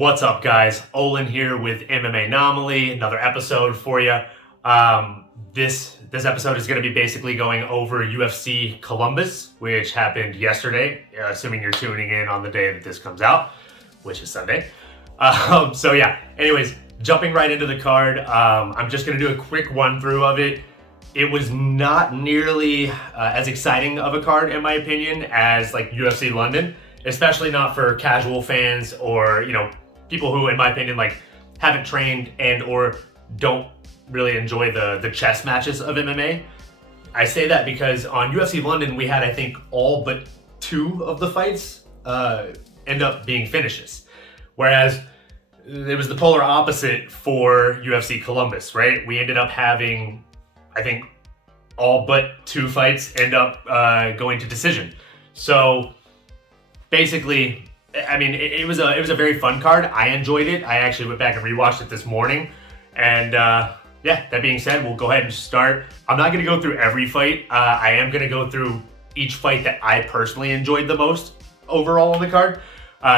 What's up, guys? Olin here with MMAnomaly, another episode for you. This episode is going to be basically going over UFC Columbus, which happened yesterday, assuming you're tuning in on the day that this comes out, which is Sunday. Anyways, jumping right into the card, I'm just going to do a quick run through of it. It was not nearly as exciting of a card, in my opinion, as like UFC London, especially not for casual fans or, people who, in my opinion, like haven't trained and or don't really enjoy the chess matches of MMA. I say that because on UFC London, we had, I think, all but 2 of the fights end up being finishes. Whereas it was the polar opposite for UFC Columbus, right? We ended up having, I think, all but 2 fights end up going to decision. So basically, I mean, it was a very fun card. I enjoyed it. I actually went back and rewatched it this morning. And that being said, we'll go ahead and start. I'm not going to go through every fight. I am going to go through each fight that I personally enjoyed the most overall on the card.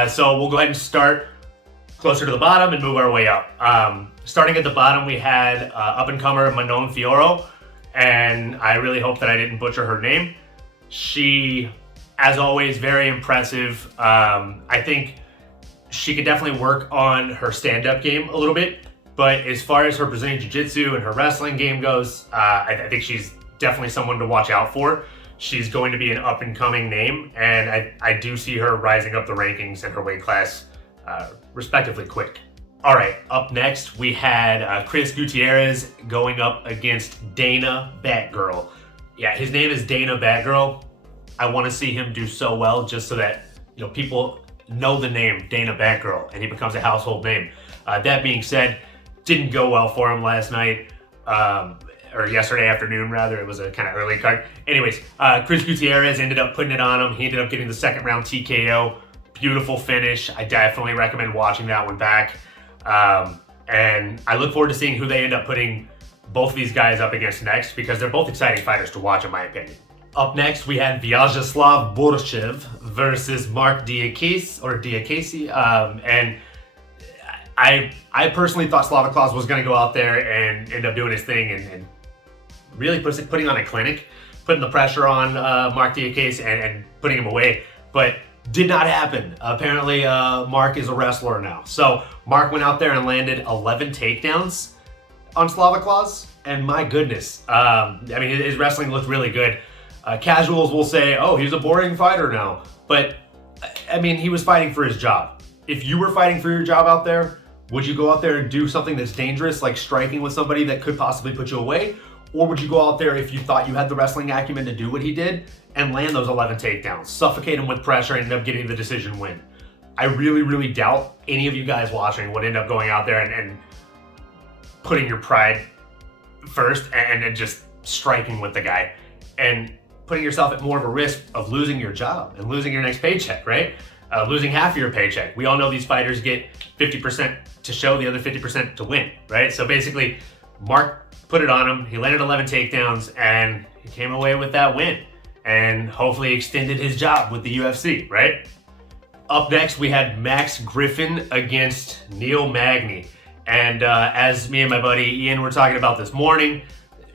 So we'll go ahead and start closer to the bottom and move our way up. Starting at the bottom, we had up-and-comer Manon Fiorot. And I really hope that I didn't butcher her name. She, as always, very impressive. I think she could definitely work on her stand-up game a little bit. But as far as her Brazilian Jiu-Jitsu and her wrestling game goes, I think she's definitely someone to watch out for. She's going to be an up-and-coming name, and I do see her rising up the rankings in her weight class respectively quick. All right, up next, we had Chris Gutierrez going up against Dana Batgirl. Yeah, his name is Dana Batgirl. I want to see him do so well just so that people know the name Dana Batgirl and he becomes a household name. That being said, didn't go well for him last night, or yesterday afternoon rather. It was a kind of early card. Anyways, Chris Gutierrez ended up putting it on him. He ended up getting the second round TKO. Beautiful finish. I definitely recommend watching that one back. And I look forward to seeing who they end up putting both of these guys up against next, because they're both exciting fighters to watch, in my opinion. Up next, we had Vyacheslav Borshev versus Mark Diakese. And I personally thought Slaviklaus was going to go out there and end up doing his thing and really putting on a clinic, putting the pressure on Mark Diakese and putting him away. But did not happen. Apparently, Mark is a wrestler now. So Mark went out there and landed 11 takedowns on Slaviklaus. And my goodness, his wrestling looked really good. Casuals will say, oh, he's a boring fighter now. But, he was fighting for his job. If you were fighting for your job out there, would you go out there and do something that's dangerous, like striking with somebody that could possibly put you away? Or would you go out there if you thought you had the wrestling acumen to do what he did and land those 11 takedowns, suffocate him with pressure, and end up getting the decision win? I really, really doubt any of you guys watching would end up going out there and putting your pride first and just striking with the guy and putting yourself at more of a risk of losing your job and losing your next paycheck, right? Losing half of your paycheck. We all know these fighters get 50% to show, the other 50% to win, right? So basically, Mark put it on him. He landed 11 takedowns and he came away with that win and hopefully extended his job with the UFC, right? Up next, we had Max Griffin against Neil Magne. And as me and my buddy Ian were talking about this morning,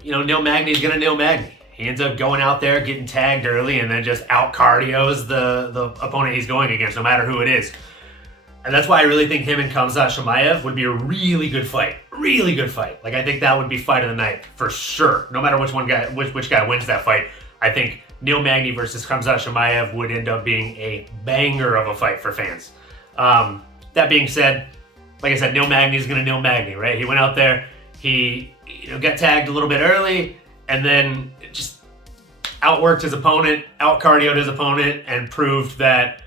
Neil Magne is going to Neil Magne. He ends up going out there, getting tagged early, and then just out-cardios the opponent he's going against, no matter who it is. And that's why I really think him and Khamzat Chimaev would be a really good fight. Really good fight. Like, I think that would be fight of the night, for sure. No matter which guy wins that fight, I think Neil Magne versus Khamzat Chimaev would end up being a banger of a fight for fans. That being said, like I said, Neil Magne is going to Neil Magne, right? He went out there, he got tagged a little bit early, and then just outworked his opponent, out-cardioed his opponent, and proved that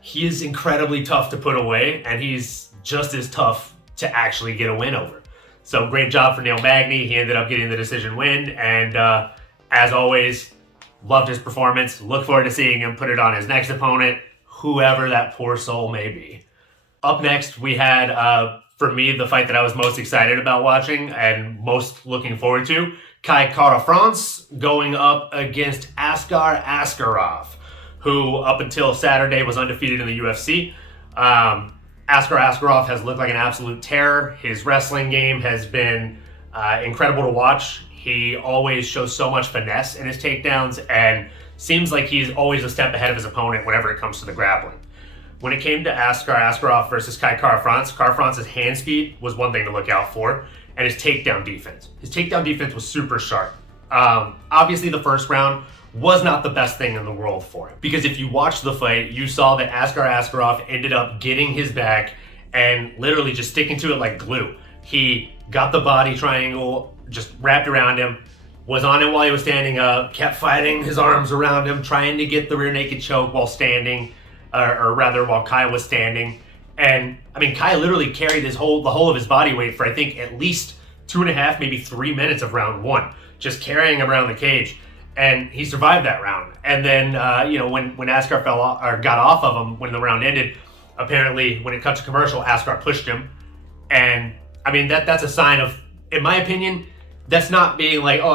he is incredibly tough to put away, and he's just as tough to actually get a win over. So great job for Neil Magne. He ended up getting the decision win, and as always, loved his performance. Look forward to seeing him put it on his next opponent, whoever that poor soul may be. Up next, we had, for me, the fight that I was most excited about watching and most looking forward to, Franz going up against Askaroff, who up until Saturday was undefeated in the UFC. Askaroff has looked like an absolute terror. His wrestling game has been incredible to watch. He always shows so much finesse in his takedowns and seems like he's always a step ahead of his opponent whenever it comes to the grappling. When it came to Askaroff versus Carr Franz's hand speed was one thing to look out for, and his takedown defense. His takedown defense was super sharp. Obviously, the first round was not the best thing in the world for him, because if you watched the fight, you saw that Askaroff ended up getting his back and literally just sticking to it like glue. He got the body triangle just wrapped around him, was on him while he was standing up, kept fighting his arms around him, trying to get the rear naked choke while standing, or rather while Kai was standing. And I mean, Kai literally carried the whole of his body weight for I think at least 2.5, maybe 3 minutes of round one, just carrying him around the cage. And he survived that round. And then, when Ascar got off of him when the round ended, apparently when it cut to commercial, Ascar pushed him. And I mean, that's a sign of, in my opinion, that's not being like, oh,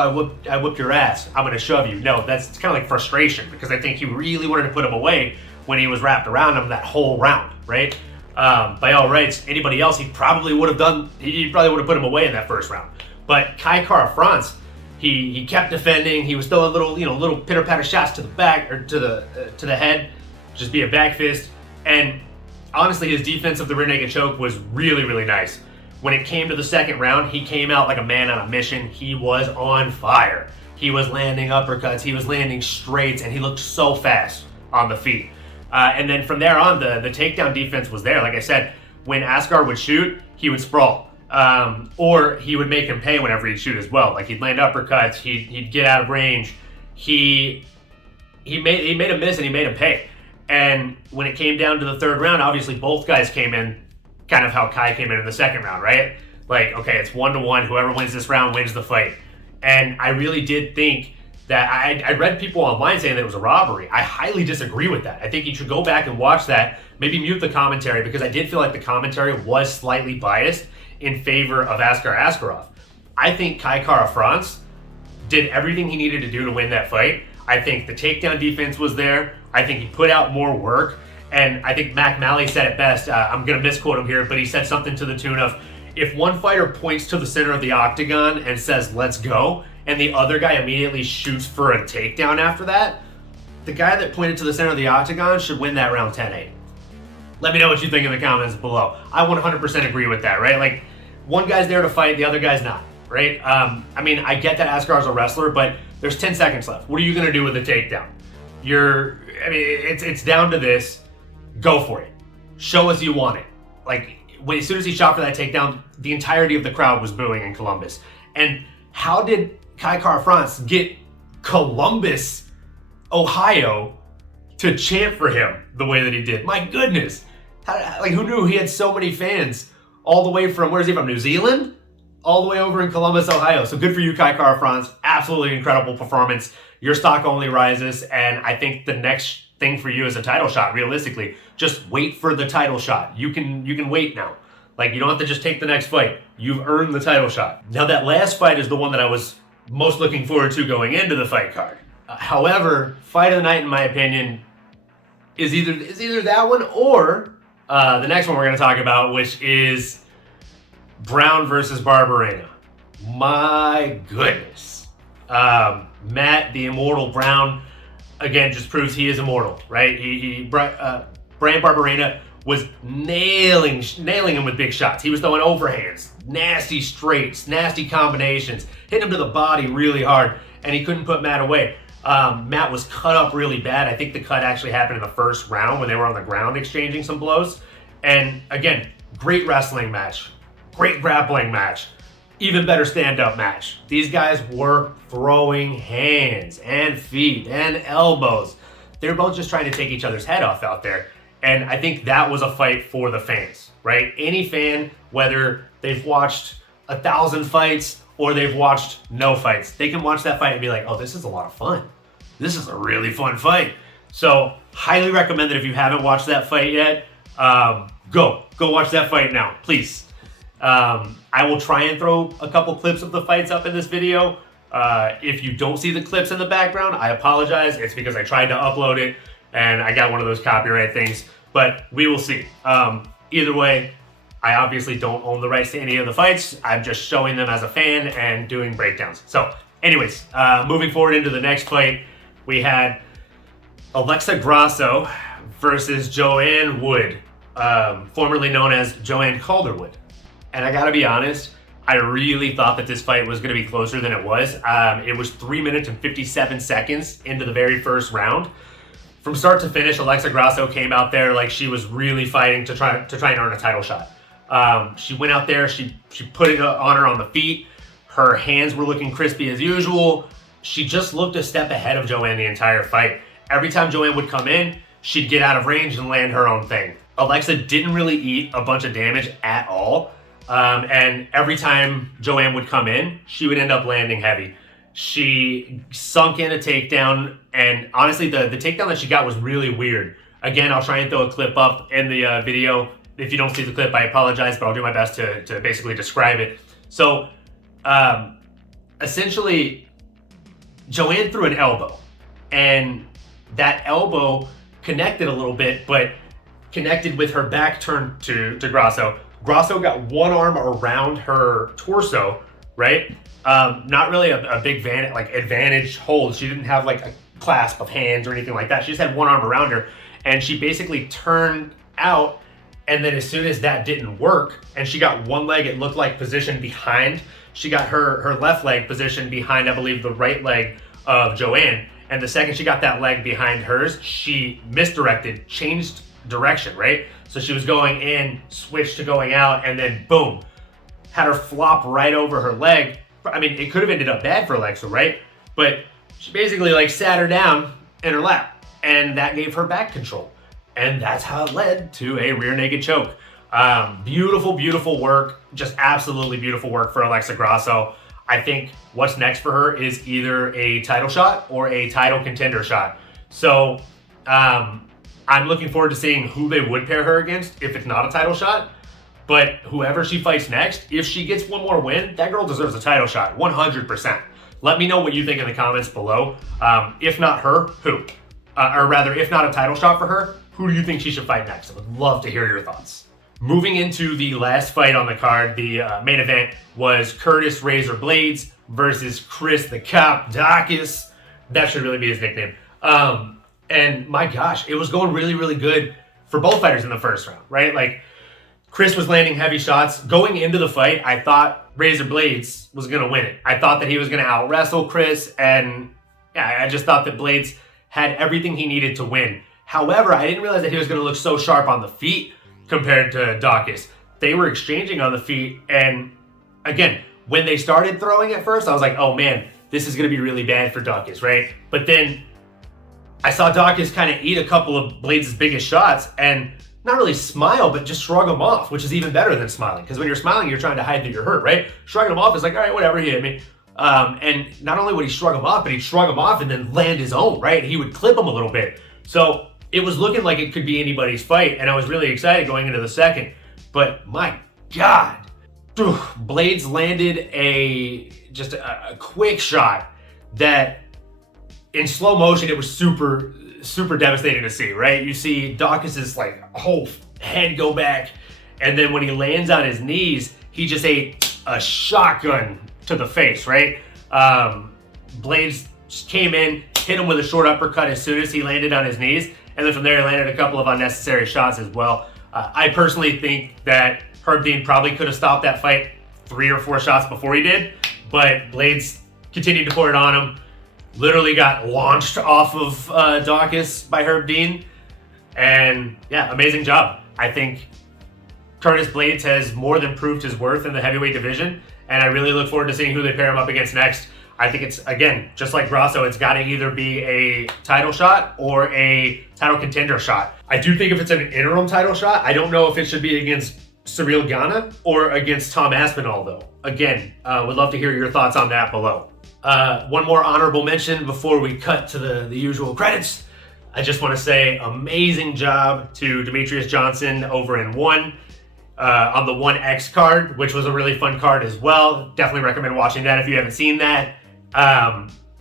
I whipped your ass, I'm gonna shove you. No, it's kind of like frustration, because I think he really wanted to put him away when he was wrapped around him that whole round, right? By all rights, anybody else, he probably would have put him away in that first round. But Carr Franz, he kept defending. He was throwing little pitter-patter shots to the back, or to the head, just be a back fist. And honestly, his defense of the rear naked choke was really, really nice. When it came to the second round, he came out like a man on a mission. He was on fire. He was landing uppercuts, he was landing straights, and he looked so fast on the feet. And then from there on, the takedown defense was there. Like I said, when Ascar would shoot, he would sprawl. Or he would make him pay whenever he'd shoot as well. Like he'd land uppercuts, he'd get out of range. He made him miss and he made him pay. And when it came down to the third round, obviously both guys came in kind of how Kai came in the second round, right? Like, okay, it's 1-1. Whoever wins this round wins the fight. And I really did think that I read people online saying that it was a robbery. I highly disagree with that. I think you should go back and watch that, maybe mute the commentary, because I did feel like the commentary was slightly biased in favor of Askaroff. I think Carr Franz did everything he needed to do to win that fight. I think the takedown defense was there. I think he put out more work. And I think MMAnomaly said it best. I'm going to misquote him here, but he said something to the tune of, if one fighter points to the center of the octagon and says, let's go, and the other guy immediately shoots for a takedown after that, the guy that pointed to the center of the octagon should win that round 10-8. Let me know what you think in the comments below. I 100% agree with that, right? Like, one guy's there to fight, the other guy's not, right? I mean, I get that Ascar's a wrestler, but there's 10 seconds left. What are you going to do with the takedown? It's down to this. Go for it. Show us you want it. Like, as soon as he shot for that takedown, the entirety of the crowd was booing in Columbus. And how did Carr Franz get Columbus, Ohio, to chant for him the way that he did? My goodness. Who knew he had so many fans all the way from, where's he from, New Zealand? All the way over in Columbus, Ohio. So good for you, Carr Franz. Absolutely incredible performance. Your stock only rises, and I think the next thing for you is a title shot. Realistically, just wait for the title shot. You can wait now. Like, you don't have to just take the next fight. You've earned the title shot. Now, that last fight is the one that I was most looking forward to going into the fight card. However, fight of the night, in my opinion, is either that one or the next one we're going to talk about, which is Brown versus Barberena. My goodness. Matt, the immortal Brown, again, just proves he is immortal, right? Brian Barberena was nailing him with big shots. He was throwing overhands, nasty straights, nasty combinations, hitting him to the body really hard, and he couldn't put Matt away. Matt was cut up really bad. I think the cut actually happened in the first round when they were on the ground exchanging some blows. And again, great wrestling match, great grappling match, even better stand-up match. These guys were throwing hands and feet and elbows. They were both just trying to take each other's head off out there. And I think that was a fight for the fans, right? Any fan, whether they've watched 1,000 fights or they've watched no fights, they can watch that fight and be like, oh, this is a lot of fun. This is a really fun fight. So highly recommend that if you haven't watched that fight yet, go watch that fight now, please. I will try and throw a couple clips of the fights up in this video. If you don't see the clips in the background, I apologize. It's because I tried to upload it and I got one of those copyright things, but we will see. either way, I obviously don't own the rights to any of the fights. I'm just showing them as a fan and doing breakdowns. So anyways, moving forward into the next fight, we had Alexa Grosso versus Joanne Wood, formerly known as Joanne Calderwood. And I gotta be honest, I really thought that this fight was gonna be closer than it was. It was 3 minutes and 57 seconds into the very first round. From start to finish, Alexa Grosso came out there like she was really fighting to try and earn a title shot. She went out there, she put it on her on the feet. Her hands were looking crispy as usual. She just looked a step ahead of Joanne the entire fight. Every time Joanne would come in, she'd get out of range and land her own thing. Alexa didn't really eat a bunch of damage at all. And every time Joanne would come in, she would end up landing heavy. She sunk in a takedown, and honestly, the takedown that she got was really weird. Again, I'll try and throw a clip up in the video. If you don't see the clip, I apologize, but I'll do my best to basically describe it. So, essentially, Joanne threw an elbow, and that elbow connected a little bit, but connected with her back turned to Grosso. Grosso got one arm around her torso, right? Not really a big advantage hold. She didn't have like a clasp of hands or anything like that. She just had one arm around her, and she basically turned out. And then as soon as that didn't work, and she got one leg, it looked like positioned behind. She got her left leg positioned behind, I believe, the right leg of Joanne. And the second she got that leg behind hers, she misdirected, changed direction, right? So she was going in, switched to going out, and then boom, had her flop right over her leg. I mean, it could have ended up bad for Alexa, right? But she basically like sat her down in her lap, and that gave her back control. And that's how it led to a rear naked choke. Beautiful, beautiful work. Just absolutely beautiful work for Alexa Grosso. I think what's next for her is either a title shot or a title contender shot. So I'm looking forward to seeing who they would pair her against if it's not a title shot. But whoever she fights next, if she gets one more win, that girl deserves a title shot, 100%. Let me know what you think in the comments below. If not her, who? Or rather, if not a title shot for her, who do you think she should fight next? I would love to hear your thoughts. Moving into the last fight on the card, the main event was Curtis Razor Blades versus Chris the Cop Dawkins. That should really be his nickname. And my gosh, it was going really, really good for both fighters in the first round, right? Like, Chris was landing heavy shots. Going into the fight, I thought Razor Blades was going to win it. I thought that he was going to out-wrestle Chris, and yeah, I just thought that Blades had everything he needed to win. However, I didn't realize that he was going to look so sharp on the feet compared to Dawkins. They were exchanging on the feet, and again, when they started throwing at first, I was like, oh man, this is going to be really bad for Dawkins, right? But then I saw Dawkins kind of eat a couple of Blades' biggest shots and not really smile, but just shrug them off, which is even better than smiling. Because when you're smiling, you're trying to hide that you're hurt, right? Shrugging them off is like, all right, whatever, he hit me. And not only would he shrug them off, but he'd shrug them off and then land his own, right? He would clip them a little bit. So it was looking like it could be anybody's fight, and I was really excited going into the second. But my God, Blades landed a quick shot that in slow motion, it was super, super devastating to see, right? You see Dawkins' like whole head go back, and then when he lands on his knees, he just ate a shotgun to the face, right? Blades just came in, hit him with a short uppercut as soon as he landed on his knees, and then from there he landed a couple of unnecessary shots as well. I personally think that Herb Dean probably could have stopped that fight 3 or 4 shots before he did, but Blades continued to pour it on him. Literally got launched off of Dawkins by Herb Dean. And yeah, amazing job. I think Curtis Blades has more than proved his worth in the heavyweight division, and I really look forward to seeing who they pair him up against next. I think it's, again, just like Grosso, it's got to either be a title shot or a title contender shot. I do think if it's an interim title shot, I don't know if it should be against Cyril Gana or against Tom Aspinall, though. Again, would love to hear your thoughts on that below. One more honorable mention before we cut to the usual credits. I just want to say amazing job to Demetrius Johnson over in ONE on the ONEX card, which was a really fun card as well. Definitely recommend watching that if you haven't seen that.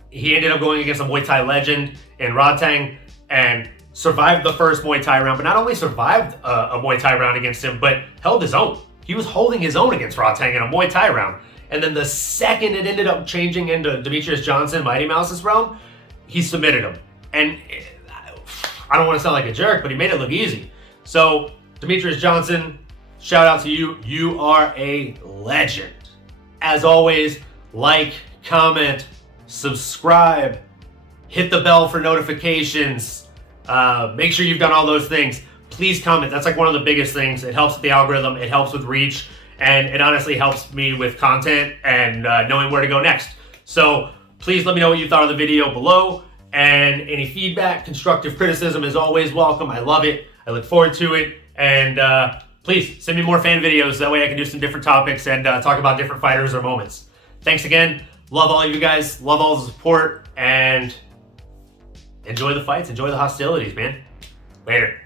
He ended up going against a Muay Thai legend in Rodtang, and survived the first Muay Thai round, but not only survived a Muay Thai round against him, but held his own. He was holding his own against Rodtang in a Muay Thai round. And then the second it ended up changing into Demetrius Johnson, Mighty Mouse's realm, he submitted him. And I don't want to sound like a jerk, but he made it look easy. So, Demetrius Johnson, shout out to you. You are a legend. As always, like, comment, subscribe, hit the bell for notifications. Make sure you've done all those things. Please comment. That's like one of the biggest things. It helps with the algorithm. It helps with reach. And it honestly helps me with content and knowing where to go next. So please let me know what you thought of the video below. And any feedback, constructive criticism is always welcome. I love it. I look forward to it. And please send me more fan videos. That way I can do some different topics and talk about different fighters or moments. Thanks again. Love all of you guys. Love all the support. And enjoy the fights. Enjoy the hostilities, man. Later.